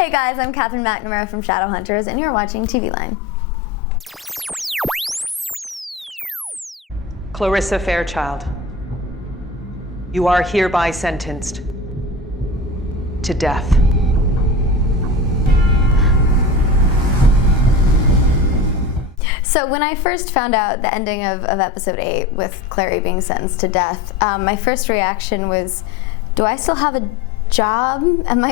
Hey guys, I'm Katherine McNamara from Shadowhunters, and you're watching TVLine. Clarissa Fairchild, you are hereby sentenced to death. So when I first found out the ending of episode 8 with Clary being sentenced to death, my first reaction was, do I still have a job?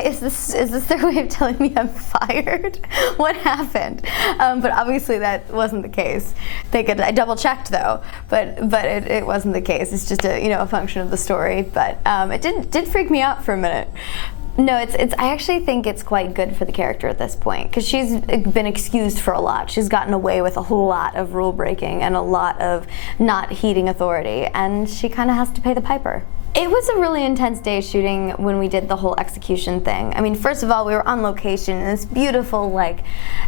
Is this their way of telling me I'm fired? What happened? But obviously that wasn't the case. I double checked though, but it wasn't the case. It's just a function of the story. But it did freak me out for a minute. No, I actually think it's quite good for the character at this point, because she's been excused for a lot. She's gotten away with a whole lot of rule breaking and a lot of not heeding authority, and she kind of has to pay the piper. It was a really intense day shooting when we did the whole execution thing. I mean, first of all, we were on location in this beautiful,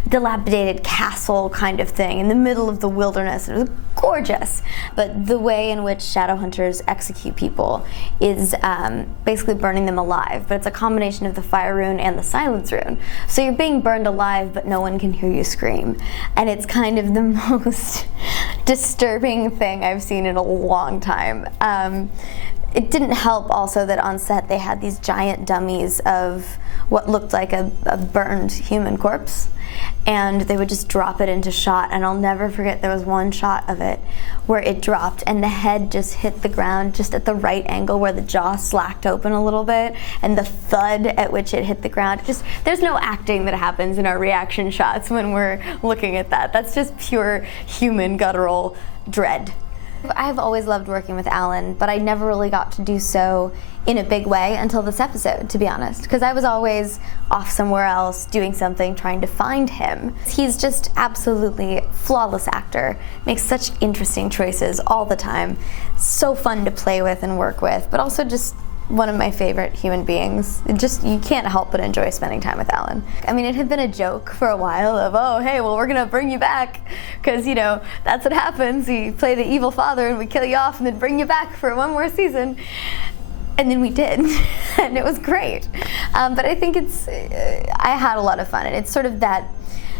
dilapidated castle kind of thing in the middle of the wilderness. It was gorgeous. But the way in which Shadowhunters execute people is basically burning them alive. But it's a combination of the fire rune and the silence rune. So you're being burned alive, but no one can hear you scream. And it's kind of the most disturbing thing I've seen in a long time. It didn't help also that on set they had these giant dummies of what looked like a burned human corpse, and they would just drop it into shot, and I'll never forget there was one shot of it where it dropped and the head just hit the ground just at the right angle where the jaw slacked open a little bit, and the thud at which it hit the ground. There's no acting that happens in our reaction shots when we're looking at that. That's just pure human guttural dread. I've always loved working with Alan, but I never really got to do so in a big way until this episode, to be honest, because I was always off somewhere else doing something, trying to find him. He's just absolutely flawless actor, makes such interesting choices all the time, so fun to play with and work with, but also just one of my favorite human beings. You can't help but enjoy spending time with Alan. I mean, it had been a joke for a while of, oh, hey, well, we're gonna bring you back, because, that's what happens. We play the evil father and we kill you off and then bring you back for one more season. And then we did, and it was great. But I think I had a lot of fun, and it's sort of that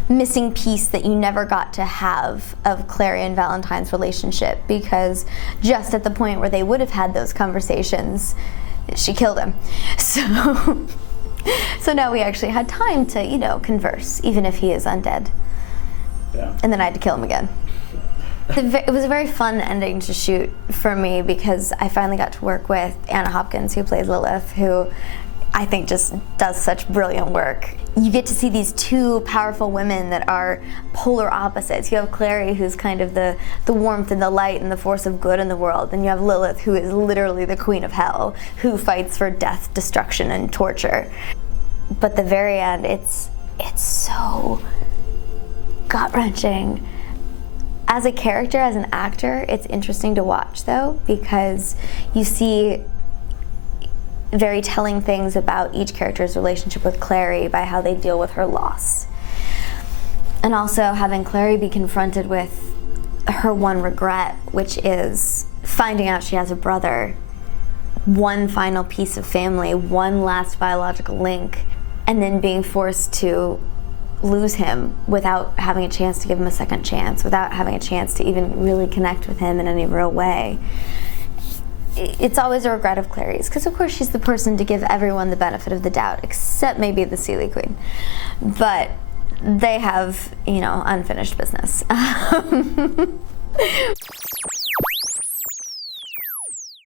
missing piece that you never got to have of Clary and Valentine's relationship, because just at the point where they would have had those conversations, she killed him. So now we actually had time to, converse, even if he is undead. Yeah. And then I had to kill him again. It was a very fun ending to shoot for me, because I finally got to work with Anna Hopkins, who plays Lilith, who I think just does such brilliant work. You get to see these two powerful women that are polar opposites. You have Clary, who's kind of the warmth and the light and the force of good in the world, and you have Lilith, who is literally the queen of hell, who fights for death, destruction, and torture. But the very end, it's so gut-wrenching. As a character, as an actor, it's interesting to watch, though, because you see very telling things about each character's relationship with Clary by how they deal with her loss. And also having Clary be confronted with her one regret, which is finding out she has a brother, one final piece of family, one last biological link, and then being forced to lose him without having a chance to give him a second chance, without having a chance to even really connect with him in any real way. It's always a regret of Clary's, because of course she's the person to give everyone the benefit of the doubt, except maybe the Sealy Queen. But they have, unfinished business.